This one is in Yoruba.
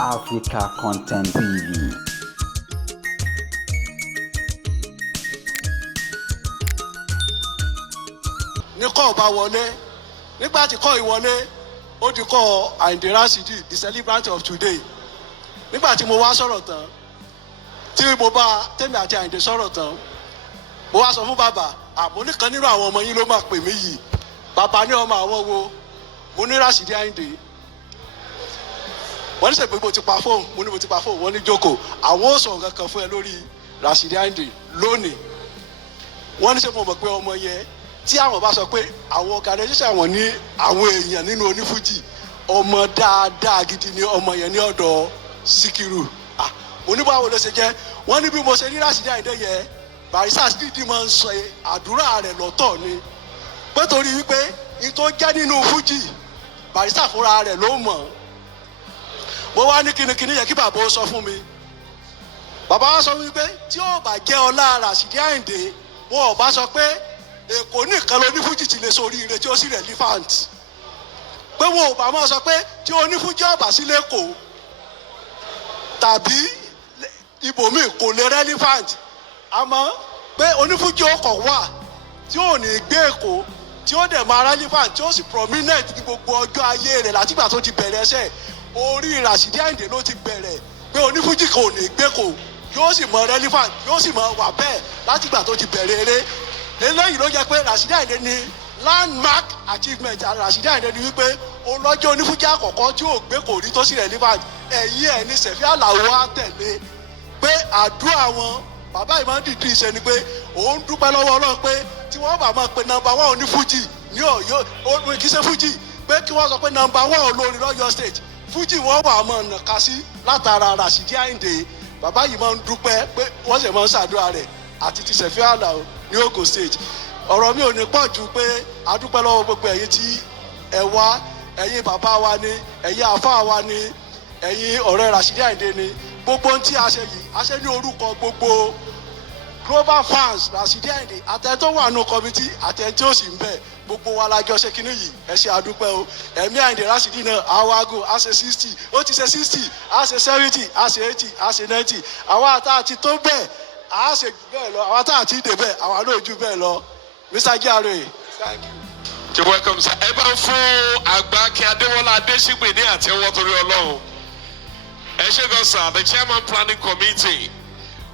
Africa Content TV. Ní kọ́ ọba wọlé nígbà tí kọ́ ìwọlé ó di kọ́ Ayinde Rasheed the celebrant of today. Nígbà tí mo wá sọ̀rọ̀ tán tí mo bá tèmi àti Ayinde sọ̀rọ̀ tán mo wá sọ fún bàbá àmọ́ nìkan nínú àwọn ọmọ yín ló máa pè mí yìí. Bàbá ní ọmọ àwọn wo mo ní Rasheed Ayinde. Wọ́n ní sẹ́ pé mo ti pa fóònù mo ní mo ti pa fóònù wọ́n ní jókòó àwọn ò sọ nǹkan kan fún ẹ lórí Rasheed Ayinde lónìí. Wọ́n ní sẹ́ mo mọ̀ pé ọmọ yẹn tí àwọn bá sọ pé àwọn organisation àwọn ní àwọn èèyàn nínú onífújì ọmọ dáadáa gidi ni ọmọ yẹn ní ọ̀dọ̀ Síkírù. Oníbàwò ló ṣe jẹ́ wọ́n ní bí mo ṣe ní Rasheed Ayinde yẹn Barrister dídí máa ń sọ àdúrà rẹ̀ lọ́tọ̀ ni pé torí wípé ní tó jẹ́ nínú fújì Barrister fúnra rẹ̀ ló mọ̀. Mo wá ní kínníkínní yẹ kí bàbá ó sọ fún mi. Bàbá wa sọ wípé tí ó bá jẹ́ ọlá Rasheed Ayinde wọn ò bá sọ pé Èkó nìkan ló ní fújì ti lè sórí ire tí ó sì relevant. Pé wọn ò bá mọ̀ sọ pé tí onífújì ọ̀bà sí l'Ékòó tàbí ibòmíì kò lè relevant. Àmọ́ pé onífújì ọkọ̀ wà tí ò ní gbé Èkó tí ó dẹ̀ máa relevant tí ó sì prominent ní gbogbo ọjọ́ ayé rẹ̀ látìgbà tó ti bẹ̀rẹ̀ ẹsẹ̀ orí Rasheed Ayinde ló ti bẹ̀rẹ̀ pé onífújì kò ní gbé Èkó yóò sì mọ relevant yóò sì mọ wà bẹ́ẹ̀ látìgbà tó ti bẹ̀rẹ̀ eré. Eléyìí ló jẹ́ pé Rasheed Ayinde ní landmark achievement Rasheed Ayinde ní wípé olọ́jọ́ onífújì àkọ́kọ́ tí ò gbé kò rí tó sì relevant ẹ̀yìn ẹ̀ ní Sẹ̀fí Àlàó á tẹ̀lé pé àdúrà wọn bàbá yìí máa ń dìdí iṣẹ́ ni pé òun dúpẹ́ lọ́wọ́ Ọlọ́run pé tí wọ́n bá máa pe number one onífújì ní Ọ̀yọ́ kì í ṣe fújì pé kí wọ́n sọ pé number one olórin lọ́yọ́ state fújì wọ́n wà máa nàka sí látara Rasheed Ayinde. Bàbá yìí máa ń dúpẹ́ pé wọ́n sì máa ń ṣàdúrà rẹ̀ àti ti Sẹ̀fí Àlàó ní Ogun State. Ọ̀rọ̀ mi ò ní pọ̀ ju pé a dúpẹ́ lọ́wọ́ gbogbo ẹ̀yin tí ẹ wá ẹ̀yin bàbá wa ni ẹ̀yin àfáà wa ni ẹ̀yin ọ̀rẹ́ Rasheed Ayinde ni gbogbo ohun tí a ṣe yìí a ṣe ní orúkọ gbogbo global fans Rasheed Ayinde àtẹni tó wà nù kọmitì àtẹni tí ó sì ń bẹ gbogbo wa la jọ ṣe kinní yìí ẹ ṣe àdúpẹ́ o ẹ̀mí Ayinde Rasheed náà àwago a ṣe 60 ó ti ṣe 60 a ṣe 70 a ṣe 80 a ṣe 90 àwa àti tó bẹ́ẹ̀ a ṣe jù bẹ́ẹ̀ lọ àwa tá àti dé bẹ́ẹ̀ àwa náà jù bẹ́ẹ̀ lọ. Mr. Jare, thank you. You're welcome, sir. Ẹ bá fún àgbà kí Adéwọlá Adéṣígbè ní àtẹ́wọ́ torí Ọlọ́run. Ẹ ṣé gan sir, the chairman planning committee.